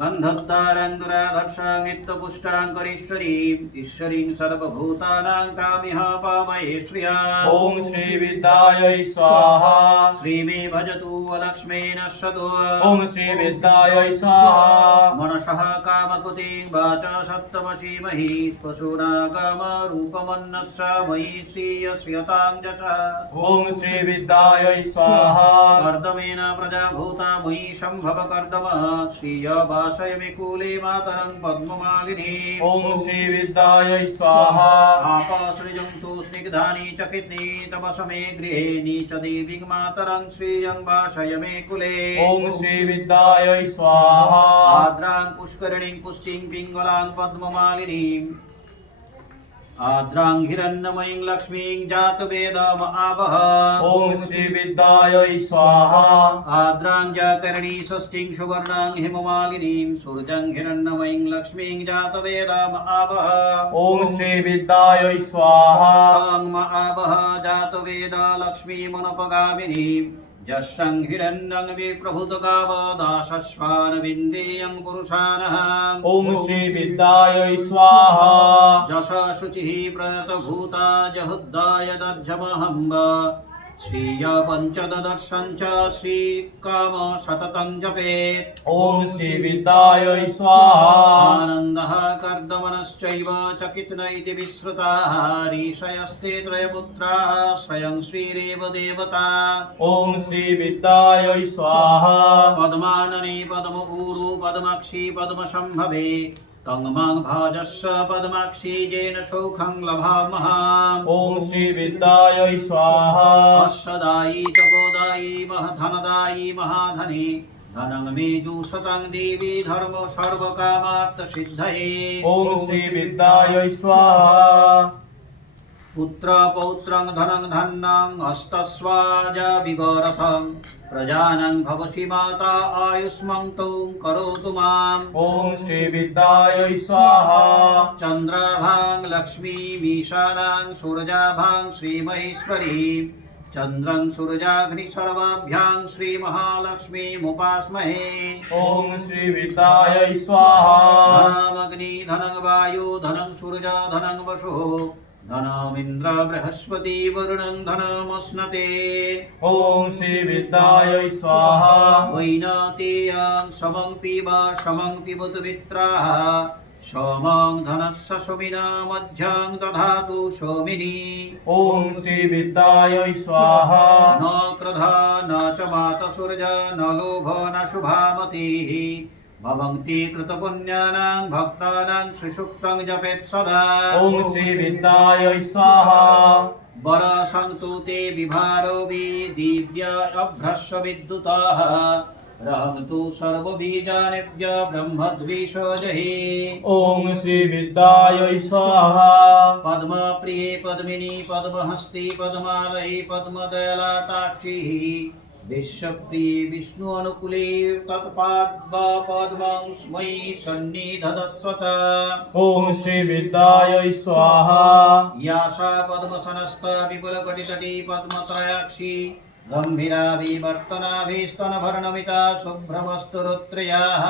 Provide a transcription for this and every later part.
गन्धद्वारां दुराधर्षां नित्यपुष्टां करीश्वरीं ईश्वरीं सर्वभूतानां तामिह पामये श्रिया ॐ श्रीविद्यायै स्वाहा श्रीमे भजतु लक्ष्मी नश्यतु ॐ श्रीविद्यायै स्वाहा मनसः कामकुतिं वाचा सप्तमशीमहि पशूना कामरूपमन्नस्सा मयि श्रियतां जसा ॐ श्रीविद्यायै स्वाहा कर्दमेन प्रजाभूता मयि सम्भव कर्दमः श्रिय भाषय मे कूले मातरं पद्ममालिनी ॐ श्रीविद्यायै स्वाहा आपासृजन्तु स्निग्धानि चकितनी तमसमे गृहे नीच देवीं मातरं श्रियं भाषय मे कुले ॐ श्रीविद्यायै स्वाहा आद्रां पुष्करिणीं पुष्टिं पिङ्गलां पद्ममालिनीं आद्रां हिरण्मयीं लक्ष्मीं जातवेदम आवह ॐ श्रीविद्यायै स्वाहा आद्रां जाकर्णी षष्ठीं सुवर्णां हिममालिनीं सूर्यं हिरण्मयीं लक्ष्मीं जातवेदम आवह ॐ श्रीविद्यायै स्वाहा तां आवह जातवेद लक्ष्मीमनुपगामिनीं यस्सं हिरण्यं विप्रभुतगावदासस्वान् विन्देयं पुरुषानः ॐ श्रीविद्यायै स्वाहा जस शुचिः प्रयतभूता जहुद्दाय दर्जमहम्ब श्रिय पञ्चदर्शं च श्रीकाम सततं जपेत् ॐ श्रीविद्यायै स्वाहा आनन्दः कर्दमनश्चैव चकितन इति विश्रुताः ऋषयस्ते त्रयपुत्राः स्वयं श्रीरेव देवता ॐ श्रीविद्यायै स्वाहा पद्मानने पद्मपूरु पद्माक्षी पद्मसम्भवे तङ्मां भाजस्व पद्माक्षी येन सौखं लभामः ॐ श्रीविद्यायै स्वाहा अश्वदायी च गोदायी महधनदायी महाधनी धनं मे जुषतं देवी धर्म सर्वकामार्थसिद्धये ॐ श्रीविद्यायै स्वाहा पुत्र पौत्रं धनं धन्नं हस्तस्वाज विगरथं प्रजानं भवसि माता आयुष्मन्तौ करोतु माम् ॐ श्रीविद्यायै स्वाहा चन्द्राभां लक्ष्मीमीशानां सूरजाभां श्रीमहेश्वरीं चन्द्रं सूरजाग्नि सर्वाभ्यां श्रीमहालक्ष्मीमुपास्महे ॐ श्रीविद्यायै स्वाहा धनमग्नि धनं वायु धनं सूर्य धनं वसुः धनमिन्द्र बृहस्पति वरुणं धनमश्नते ॐ श्रीविद्यायै स्वाहा वैनतेयं समं पिब समं पिबत वित्राः सोमं धनस्य सोमिना मध्यं दधातु सोमिनी ॐ श्रीविद्यायै स्वाहा न क्रधा न च मातसूर्य न लोभ न शुभामतिः भवन्ति कृतपुण्यानां भक्तानां सुषुप्तं जपेत् सदा ॐ श्रीविद्यायै स्वाहा वरसन्तु ते विभारो दिव्या अभ्रश्व विद्युताः रहन्तु सर्वबीजानेभ्य ब्रह्मद्विषो जहि ॐ श्रीविद्यायै स्वाहा पद्मप्रिये पद्मिनी पद्महस्ती पद्मालये पद्मदलाताक्षी विश्वप्रिये विष्णु अनुकूले तत्पाद्मं मयि सन्निधत्स्वत ॐ श्रीविद्यायै स्वाहा यासा पद्मसनस्थ विपुलकटितटी पद्मत्रयाक्षी गम्भीराभिवर्तनाभिस्तनभर्णमिता शुभ्रमस्तुरुत्रयाः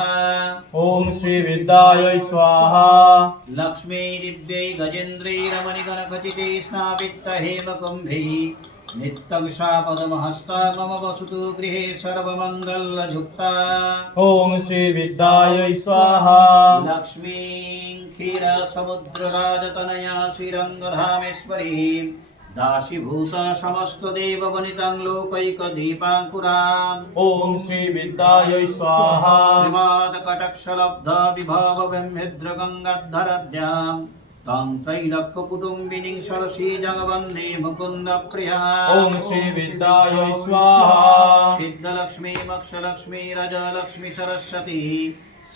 ॐ श्रीविद्यायै स्वाहा लक्ष्मी दिव्यै गजेन्द्रै रमणिगणखचिते स्नापित्त हेमकुम्भैः नित्यं सा पद्महस्ता मम वसतु गृहे सर्वमङ्गलयुक्ता ॐ श्रीविद्यायै स्वाहा लक्ष्मीं क्षीरसमुद्रराजतनया श्रीरङ्गधामेश्वरीं दासीभूता समस्तदेववनितां लोकैकदीपाङ्कुराम् ॐ श्रीविद्यायै स्वाहा श्रीमादकटक्षलब्ध विभव ब्रह्मेन्द्रगङ्गाधरद्याम् तं त्रैलोक्यकुटुम्बिनीं सरसीजगवन्दे मुकुन्दप्रिया ॐ श्रीविद्यायै स्वाहा सिद्धलक्ष्मी मोक्षलक्ष्मी रजलक्ष्मी सरस्वती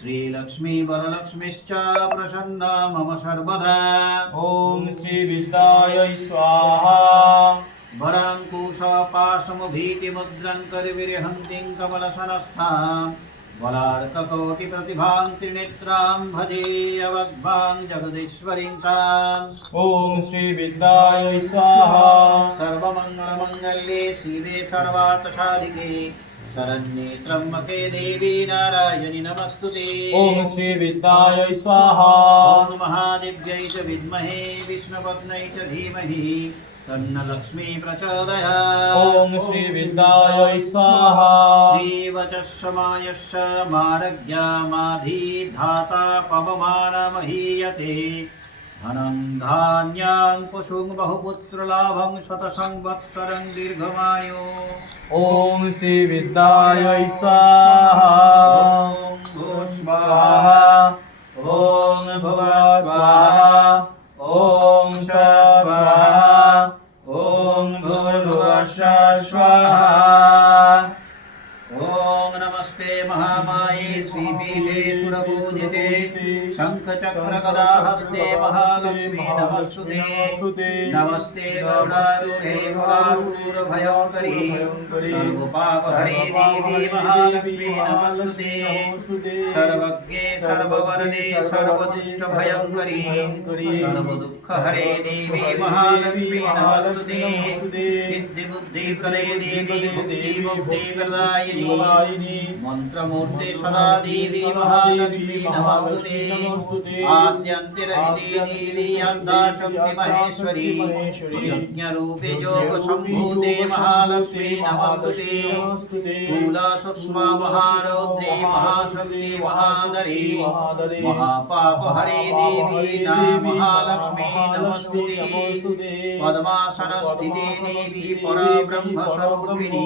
श्रीलक्ष्मी वरलक्ष्मीश्च प्रसन्ना मम सर्वदा ॐ श्रीविद्यायै स्वाहा वराङ्कुशपाशमुभीतिमुद्रं करविर्हन्तीं कमलसनस्थां बलार्ककोटिप्रतिभां त्रिनेत्रां भजेऽवद्भां जगदीश्वरीं ताम् ॐ श्रीविद्यायै स्वाहा सर्वमङ्गलमङ्गल्ये शिवे सर्वार्थसाधिके शरण्ये त्र्यम्बके देवी नारायणि नमस्तुते। ॐ श्री विद्यायै स्वाहा। ॐ महादेव्यै च विद्महे विष्णुपत्न्यै च धीमहि तन्न लक्ष्मी प्रचोदयात्। ॐ श्री विद्यायै स्वाहा। श्रीवचस्समायस्य मारज्ञामाधिधाता पवमानमहीयते धनं धान्यां पशुं बहुपुत्रलाभं शतसंवत्सरं दीर्घमायु। ॐ श्री विद्यायै स्वाहा। ॐ भूः स्वाहा ॐ भुवः स्वाहा ॐ स्वः स्वाहा ॐ भूर्भुवः स्वाहा। ॐ नमस्ते महामाये श्रीपीठे सुरपूजिते शङ्खचक्रगदाहस्ते महालक्ष्मी नमस्तुते। नमस्ते गौडारूढे कुलासूरभयङ्करी सर्वपापहरे देवी महालक्ष्मी नमस्तुते। सर्वज्ञे सर्ववरदे सर्वदुष्टभयङ्करी सर्वदुःखहरे देवी महालक्ष्मी नमस्तुते। सिद्धिबुद्धिप्रदे देवी मुक्तिप्रदायिनी मंत्रमूर्ते सदा देवी महालक्ष्मी नमस्तुते। आद्यन्तिरहिते देवी अन्ताशक्ति महेश्वरी यज्ञरूपे योगसम्भूते महालक्ष्मी नमस्तुते। स्थूला सूक्ष्मा महारौद्रे महाशक्ति महादरी महापापहरे देवी नाम महालक्ष्मी नमस्तुते। पद्मासनस्थिते देवी परब्रह्मस्वरूपिणी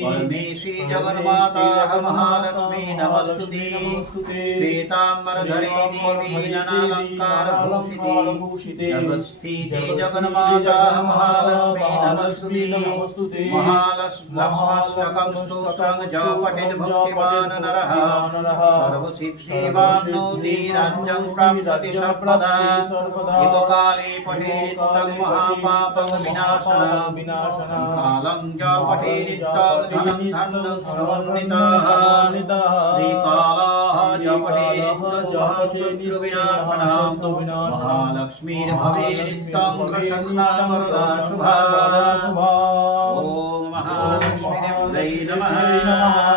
परमेशी जगन्माता महालक्ष्मी नमस्तुते। श्वेतांबरधरे देवी ननालंकारभूषिते जगत्स्थिते जगन्माता महालक्ष्मी नमस्तुते। महालक्ष्म्यष्टकं स्तोत्रं जपठेत् भक्तिमान् नरः सर्वसिद्धिवाप्नोति राज्यं प्राप्नोति सर्वदा। हितकाले पठेदित्तं महापापं विनाशनं कालं जपठेदित्तं धनं धनं समन्वितः। श्रीकालाः जपठेदित्तं शत्रुविनाशनं महालक्ष्मीर्भवेदित्तं प्रसन्ना वरदा शुभा। ॐ महालक्ष्मीदेव्यै नमः।